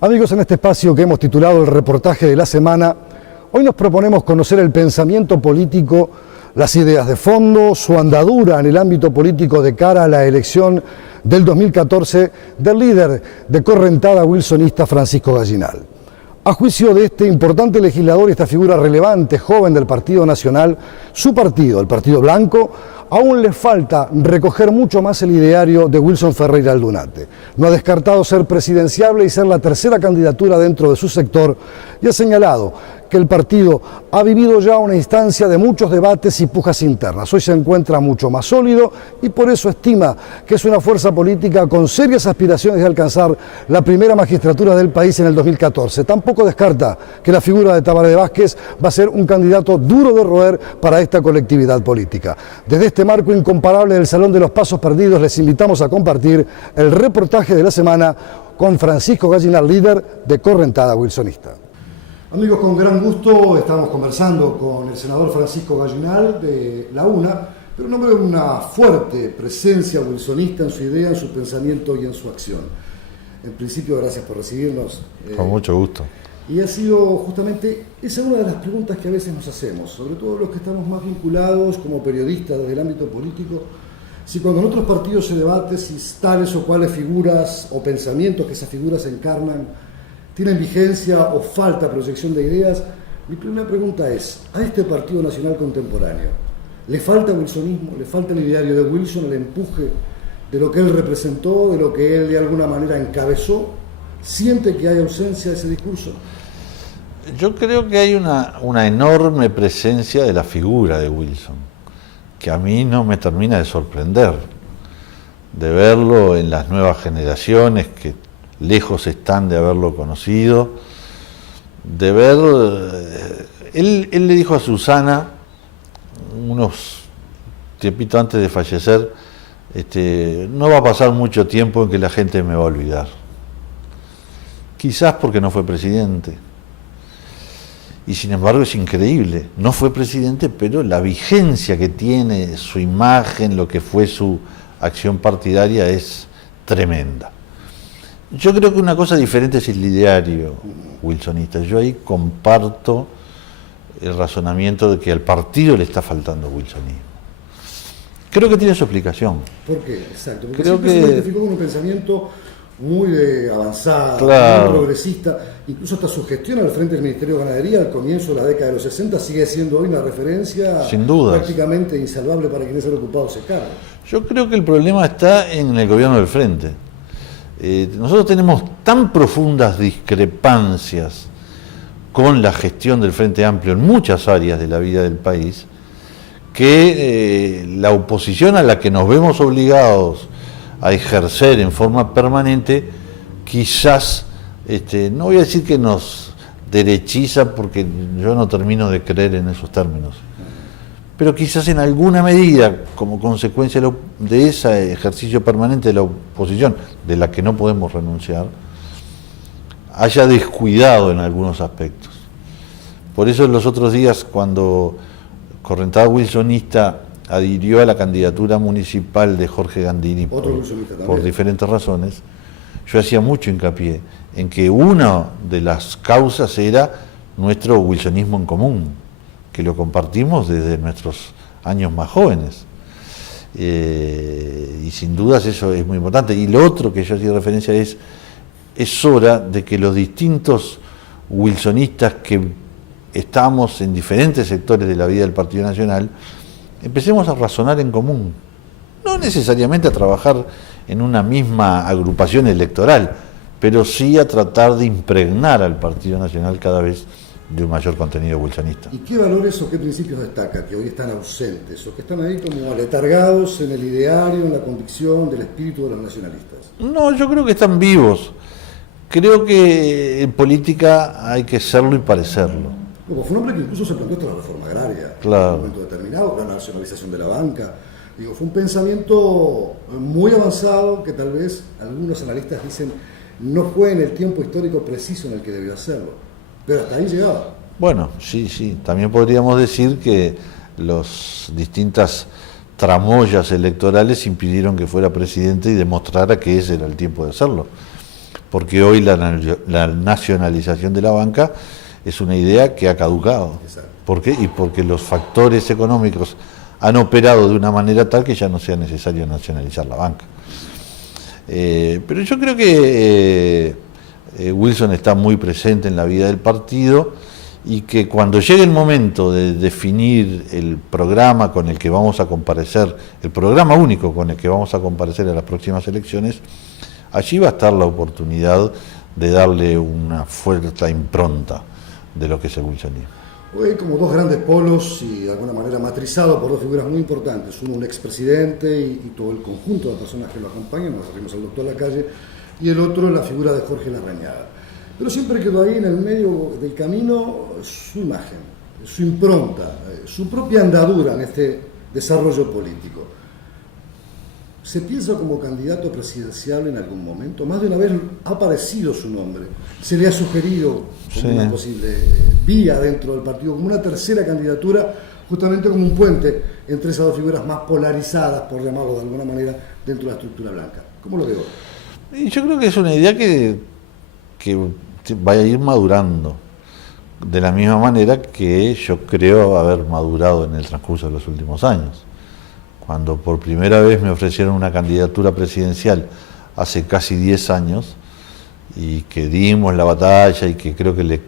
Amigos, en este espacio que hemos titulado el reportaje de la semana, hoy nos proponemos conocer el pensamiento político, las ideas de fondo, su andadura en el ámbito político de cara a la elección del 2014 del líder de correntada wilsonista Francisco Gallinal. A juicio de este importante legislador y esta figura relevante, joven del Partido Nacional, su partido, el Partido Blanco, aún le falta recoger mucho más el ideario de Wilson Ferreira Aldunate. No ha descartado ser presidenciable y ser la tercera candidatura dentro de su sector y ha señalado que el partido ha vivido ya una instancia de muchos debates y pujas internas. Hoy se encuentra mucho más sólido y por eso estima que es una fuerza política con serias aspiraciones de alcanzar la primera magistratura del país en el 2014. Tampoco descarta que la figura de Tabaré Vázquez va a ser un candidato duro de roer para esta colectividad política. Desde este marco incomparable del Salón de los Pasos Perdidos les invitamos a compartir el reportaje de la semana con Francisco Gallinal, líder de correntada wilsonista. Amigos, con gran gusto estamos conversando con el senador Francisco Gallinal de la UNA, pero un hombre de una fuerte presencia wilsonista en su idea, en su pensamiento y en su acción. En principio, gracias por recibirnos. Con mucho gusto. Y ha sido justamente, esa es una de las preguntas que a veces nos hacemos, sobre todo los que estamos más vinculados como periodistas desde el ámbito político, si cuando en otros partidos se debate si tales o cuales figuras o pensamientos que esas figuras encarnan tienen vigencia o falta proyección de ideas. Mi primera pregunta es, ¿a este Partido Nacional contemporáneo le falta wilsonismo, le falta el ideario de Wilson, el empuje de lo que él representó, de lo que él de alguna manera encabezó? ¿Siente que hay ausencia de ese discurso? Yo creo que hay una enorme presencia de la figura de Wilson, que a mí no me termina de sorprender, de verlo en las nuevas generaciones que lejos están de haberlo conocido, de ver... Él le dijo a Susana, unos tiempitos antes de fallecer, no va a pasar mucho tiempo en que la gente me va a olvidar. Quizás porque no fue presidente. Y sin embargo es increíble, no fue presidente, pero la vigencia que tiene su imagen, lo que fue su acción partidaria es tremenda. Yo creo que una cosa diferente es el ideario wilsonista. Yo ahí comparto el razonamiento de que al partido le está faltando wilsonismo. Creo que tiene su explicación. ¿Por qué? Exacto. Porque creo siempre que se identificó con un pensamiento muy avanzado, claro, muy progresista. Incluso hasta su gestión al frente del Ministerio de Ganadería al comienzo de la década de los 60 sigue siendo hoy una referencia sin dudas, prácticamente insalvable para quienes han ocupado ese cargo. Yo creo que el problema está en el gobierno del frente. Nosotros tenemos tan profundas discrepancias con la gestión del Frente Amplio en muchas áreas de la vida del país, que la oposición a la que nos vemos obligados a ejercer en forma permanente, quizás, no voy a decir que nos derechiza, porque yo no termino de creer en esos términos, pero quizás en alguna medida, como consecuencia de ese ejercicio permanente de la oposición, de la que no podemos renunciar, haya descuidado en algunos aspectos. Por eso los otros días, cuando correntada wilsonista adhirió a la candidatura municipal de Jorge Gandini por diferentes razones, yo hacía mucho hincapié en que una de las causas era nuestro wilsonismo en común, que lo compartimos desde nuestros años más jóvenes. Y sin dudas eso es muy importante. Y lo otro que yo hacía referencia es hora de que los distintos wilsonistas que estamos en diferentes sectores de la vida del Partido Nacional empecemos a razonar en común. No necesariamente a trabajar en una misma agrupación electoral, pero sí a tratar de impregnar al Partido Nacional cada vez de un mayor contenido wilsonista. ¿Y qué valores o qué principios destaca que hoy están ausentes o que están ahí como aletargados en el ideario, en la convicción del espíritu de los nacionalistas? No, yo creo que están vivos. Creo que en política hay que serlo y parecerlo. Como fue un hombre que incluso se planteó hasta la reforma agraria, claro, en un momento determinado, la nacionalización de la banca. Digo, fue un pensamiento muy avanzado que tal vez algunos analistas dicen no fue en el tiempo histórico preciso en el que debió hacerlo. Pero hasta ahí llegaba. Bueno, sí. También podríamos decir que las distintas tramoyas electorales impidieron que fuera presidente y demostrara que ese era el tiempo de hacerlo. porque hoy la nacionalización de la banca es una idea que ha caducado. Exacto. ¿Por qué? Y porque los factores económicos han operado de una manera tal que ya no sea necesario nacionalizar la banca. Pero yo creo que Wilson está muy presente en la vida del partido y que cuando llegue el momento de definir el programa con el que vamos a comparecer, el programa único con el que vamos a comparecer a las próximas elecciones, allí va a estar la oportunidad de darle una fuerte impronta de lo que es el wilsonismo. Hoy hay como dos grandes polos y de alguna manera matrizados por dos figuras muy importantes. Uno, un expresidente y todo el conjunto de personas que lo acompañan, nos referimos al doctor Lacalle, y el otro, la figura de Jorge Larrañaga. Pero siempre quedó ahí en el medio del camino su imagen, su impronta, su propia andadura en este desarrollo político. ¿Se piensa como candidato presidencial en algún momento? Más de una vez ha aparecido su nombre. Se le ha sugerido como una posible vía dentro del partido, como una tercera candidatura, justamente como un puente entre esas dos figuras más polarizadas, por llamarlo de alguna manera, dentro de la estructura blanca. ¿Cómo lo veo? Y yo creo que es una idea que vaya a ir madurando, de la misma manera que yo creo haber madurado en el transcurso de los últimos años. Cuando por primera vez me ofrecieron una candidatura presidencial hace casi 10 años y que dimos la batalla y que creo que le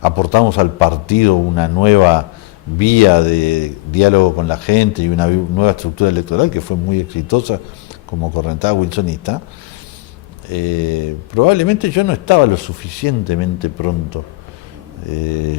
aportamos al partido una nueva vía de diálogo con la gente y una nueva estructura electoral que fue muy exitosa como correntada wilsonista, probablemente yo no estaba lo suficientemente pronto.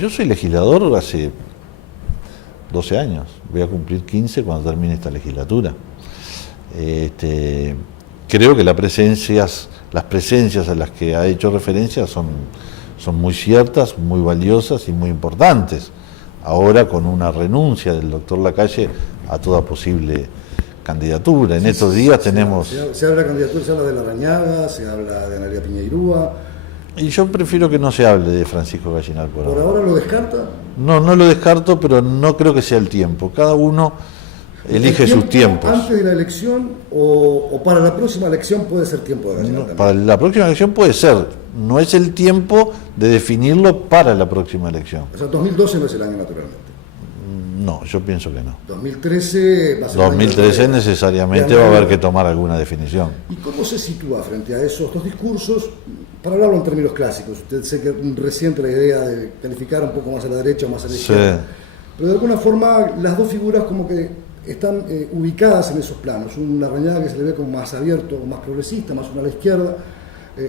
Yo soy legislador hace 12 años, voy a cumplir 15 cuando termine esta legislatura. Creo que las presencias a las que ha hecho referencia son muy ciertas, muy valiosas y muy importantes. Ahora con una renuncia del doctor Lacalle a toda posible candidatura. En estos días tenemos... Se habla de candidatura, se habla de Larrañaga, se habla de Analia Piñeirúa. Y yo prefiero que no se hable de Francisco Gallinal por ahora. ¿Por ahora lo descarta? No lo descarto, pero no creo que sea el tiempo. Cada uno elige sus tiempos. ¿Antes de la elección o para la próxima elección puede ser tiempo de Gallinal? No, para la próxima elección puede ser. No es el tiempo de definirlo para la próxima elección. O sea, 2012 no es el año naturalmente. No, yo pienso que no. 2013 va a ser 2013 necesariamente va a haber que tomar alguna definición. ¿Y cómo se sitúa frente a esos dos discursos? Para hablarlo en términos clásicos, usted sé que reciente la idea de calificar un poco más a la derecha o más a la izquierda, pero de alguna forma las dos figuras como que están ubicadas en esos planos. Un Larrañaga que se le ve como más abierto, más progresista, más a la izquierda,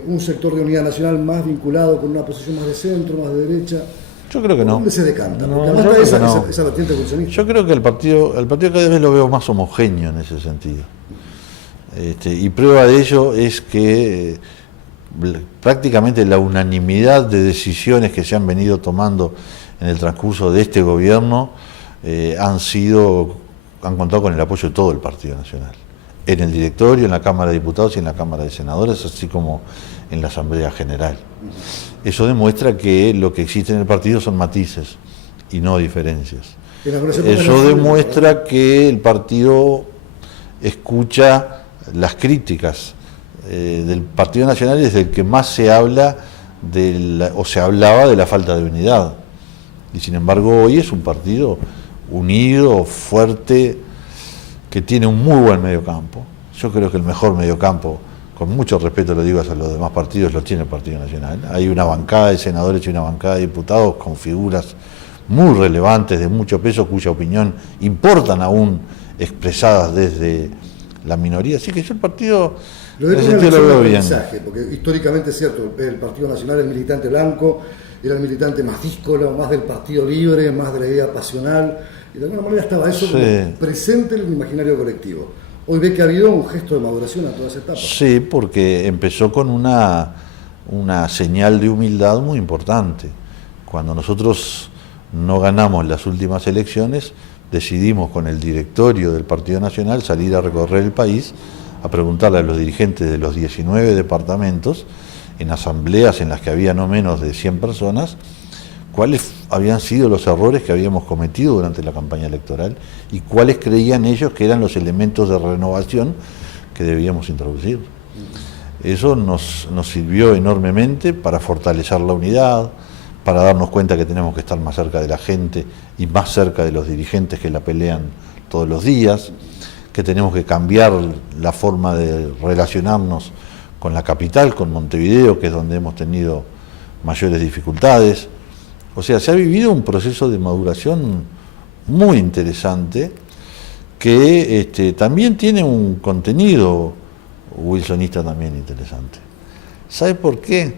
un sector de Unidad Nacional más vinculado con una posición más de centro, más de derecha. Yo creo que no. ¿Dónde se decanta? No, porque además está no. esa vertiente wilsonista. Yo creo que el partido cada vez lo veo más homogéneo en ese sentido. Y prueba de ello es que prácticamente la unanimidad de decisiones que se han venido tomando en el transcurso de este gobierno han contado con el apoyo de todo el Partido Nacional, en el directorio, en la Cámara de Diputados y en la Cámara de Senadores, así como en la Asamblea General. Eso demuestra que lo que existe en el partido son matices y no diferencias. Eso demuestra que el partido escucha las críticas del Partido Nacional, desde el que más se habla se hablaba de la falta de unidad. Y sin embargo hoy es un partido unido, fuerte, que tiene un muy buen mediocampo. Yo creo que el mejor mediocampo, con mucho respeto lo digo a los demás partidos, lo tiene el Partido Nacional. Hay una bancada de senadores y una bancada de diputados con figuras muy relevantes, de mucho peso, cuya opinión importan aún expresadas desde la minoría. Así que yo el partido... Lo veo bien. Mensaje, porque históricamente es cierto, el Partido Nacional, el militante blanco, era el militante más díscolo, más del Partido Libre, más de la idea pasional, y de alguna manera estaba eso como presente en el imaginario colectivo. Hoy ve que ha habido un gesto de maduración a toda esa etapa. Sí, porque empezó con una señal de humildad muy importante. Cuando nosotros no ganamos las últimas elecciones, decidimos con el directorio del Partido Nacional salir a recorrer el país, a preguntarle a los dirigentes de los 19 departamentos, en asambleas en las que había no menos de 100 personas, cuáles habían sido los errores que habíamos cometido durante la campaña electoral y cuáles creían ellos que eran los elementos de renovación que debíamos introducir. Eso nos sirvió enormemente para fortalecer la unidad, para darnos cuenta que tenemos que estar más cerca de la gente y más cerca de los dirigentes que la pelean todos los días, que tenemos que cambiar la forma de relacionarnos con la capital, con Montevideo, que es donde hemos tenido mayores dificultades. O sea, se ha vivido un proceso de maduración muy interesante que también tiene un contenido wilsonista también interesante. ¿Sabe por qué?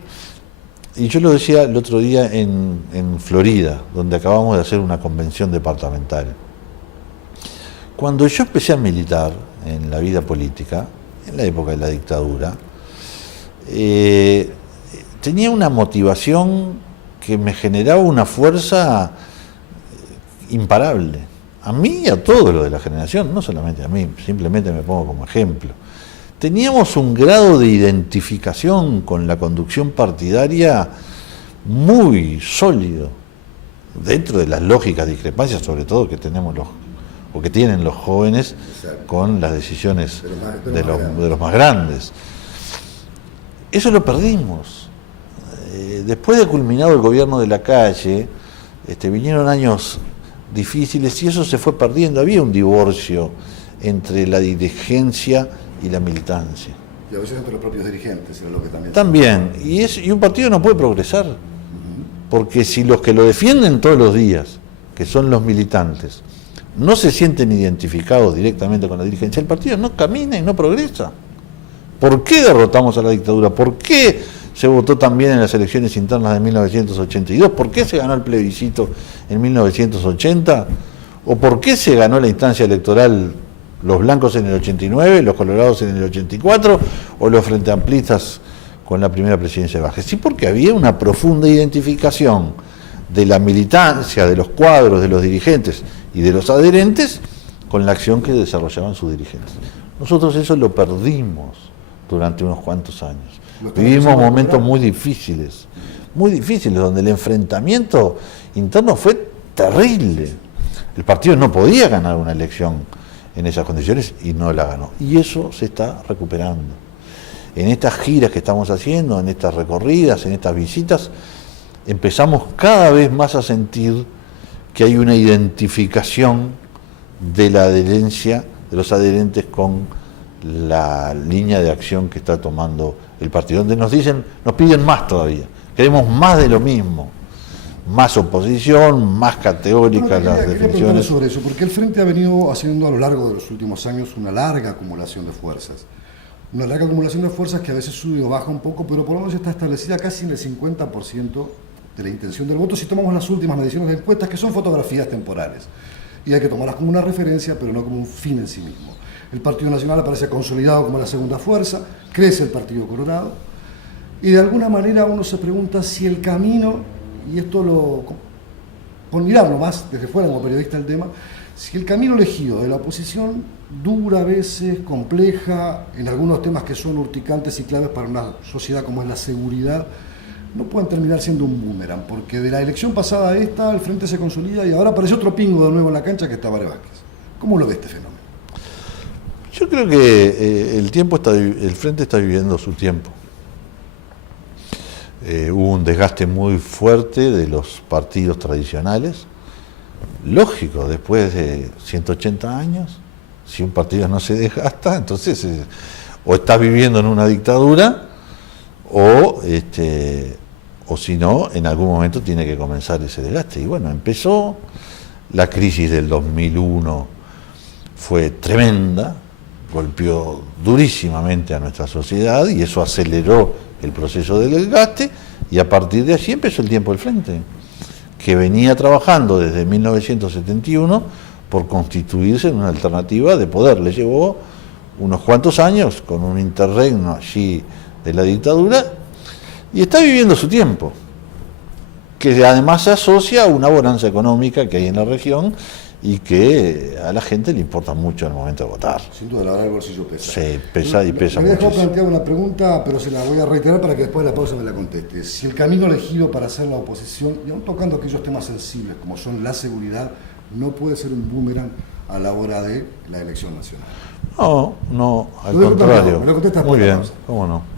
Y yo lo decía el otro día en Florida, donde acabamos de hacer una convención departamental. Cuando yo empecé a militar en la vida política, en la época de la dictadura, tenía una motivación que me generaba una fuerza imparable. A mí y a todos los de la generación, no solamente a mí, simplemente me pongo como ejemplo. Teníamos un grado de identificación con la conducción partidaria muy sólido, dentro de las lógicas discrepancias, sobre todo que tenemos o que tienen los jóvenes con las decisiones de los más grandes. Eso lo perdimos. Después de culminado el gobierno de la calle, vinieron años difíciles y eso se fue perdiendo. Había un divorcio entre la dirigencia y la militancia. Y a veces entre los propios dirigentes, es lo que también... También, y un partido no puede progresar, porque si los que lo defienden todos los días, que son los militantes, no se sienten identificados directamente con la dirigencia, el partido no camina y no progresa. ¿Por qué derrotamos a la dictadura? ¿Por qué se votó también en las elecciones internas de 1982? ¿Por qué se ganó el plebiscito en 1980? ¿O por qué se ganó la instancia electoral los blancos en el 89, los colorados en el 84 o los frente amplistas con la primera presidencia de Bajes? Sí, porque había una profunda identificación de la militancia, de los cuadros, de los dirigentes y de los adherentes con la acción que desarrollaban sus dirigentes. Nosotros eso lo perdimos durante unos cuantos años. Vivimos momentos muy difíciles, donde el enfrentamiento interno fue terrible. El partido no podía ganar una elección en esas condiciones y no la ganó. Y eso se está recuperando. En estas giras que estamos haciendo, en estas recorridas, en estas visitas, empezamos cada vez más a sentir que hay una identificación de la adherencia, de los adherentes con la línea de acción que está tomando el partido, donde nos piden más todavía, queremos más de lo mismo, más oposición, más categóricas las definiciones. Sobre eso, porque el Frente ha venido haciendo a lo largo de los últimos años una larga acumulación de fuerzas. Una larga acumulación de fuerzas que a veces sube o baja un poco, pero por lo menos está establecida casi en el 50% de la intención del voto si tomamos las últimas mediciones de encuestas, que son fotografías temporales. Y hay que tomarlas como una referencia, pero no como un fin en sí mismo. El Partido Nacional aparece consolidado como la segunda fuerza, crece el Partido Colorado, y de alguna manera uno se pregunta si el camino, y esto con mirarlo más desde fuera como periodista del tema, si el camino elegido de la oposición, dura a veces, compleja, en algunos temas que son urticantes y claves para una sociedad como es la seguridad, no pueden terminar siendo un boomerang, porque de la elección pasada a esta, el Frente se consolida y ahora aparece otro pingo de nuevo en la cancha que está Tabaré Vázquez. ¿Cómo lo ve este fenómeno? Yo creo que el Frente está viviendo su tiempo. Hubo un desgaste muy fuerte de los partidos tradicionales. Lógico, después de 180 años, si un partido no se desgasta, entonces o estás viviendo en una dictadura o si no, en algún momento tiene que comenzar ese desgaste. Y bueno, empezó, la crisis del 2001 fue tremenda, golpeó durísimamente a nuestra sociedad y eso aceleró el proceso del desgaste y a partir de allí empezó el tiempo del Frente, que venía trabajando desde 1971 por constituirse en una alternativa de poder. Le llevó unos cuantos años con un interregno allí de la dictadura y está viviendo su tiempo, que además se asocia a una bonanza económica que hay en la región y que a la gente le importa mucho en el momento de votar. Sin duda, la verdad el bolsillo pesa. Sí, pesa y pesa mucho. Me muchísimo. dejó plantear una pregunta, pero se la voy a reiterar para que después de la pausa me la conteste. Si el camino elegido para hacer la oposición, y aún tocando aquellos temas sensibles como son la seguridad, no puede ser un boomerang a la hora de la elección nacional. No, al contrario. Me lo contestas muy por la bien, pausa. cómo no.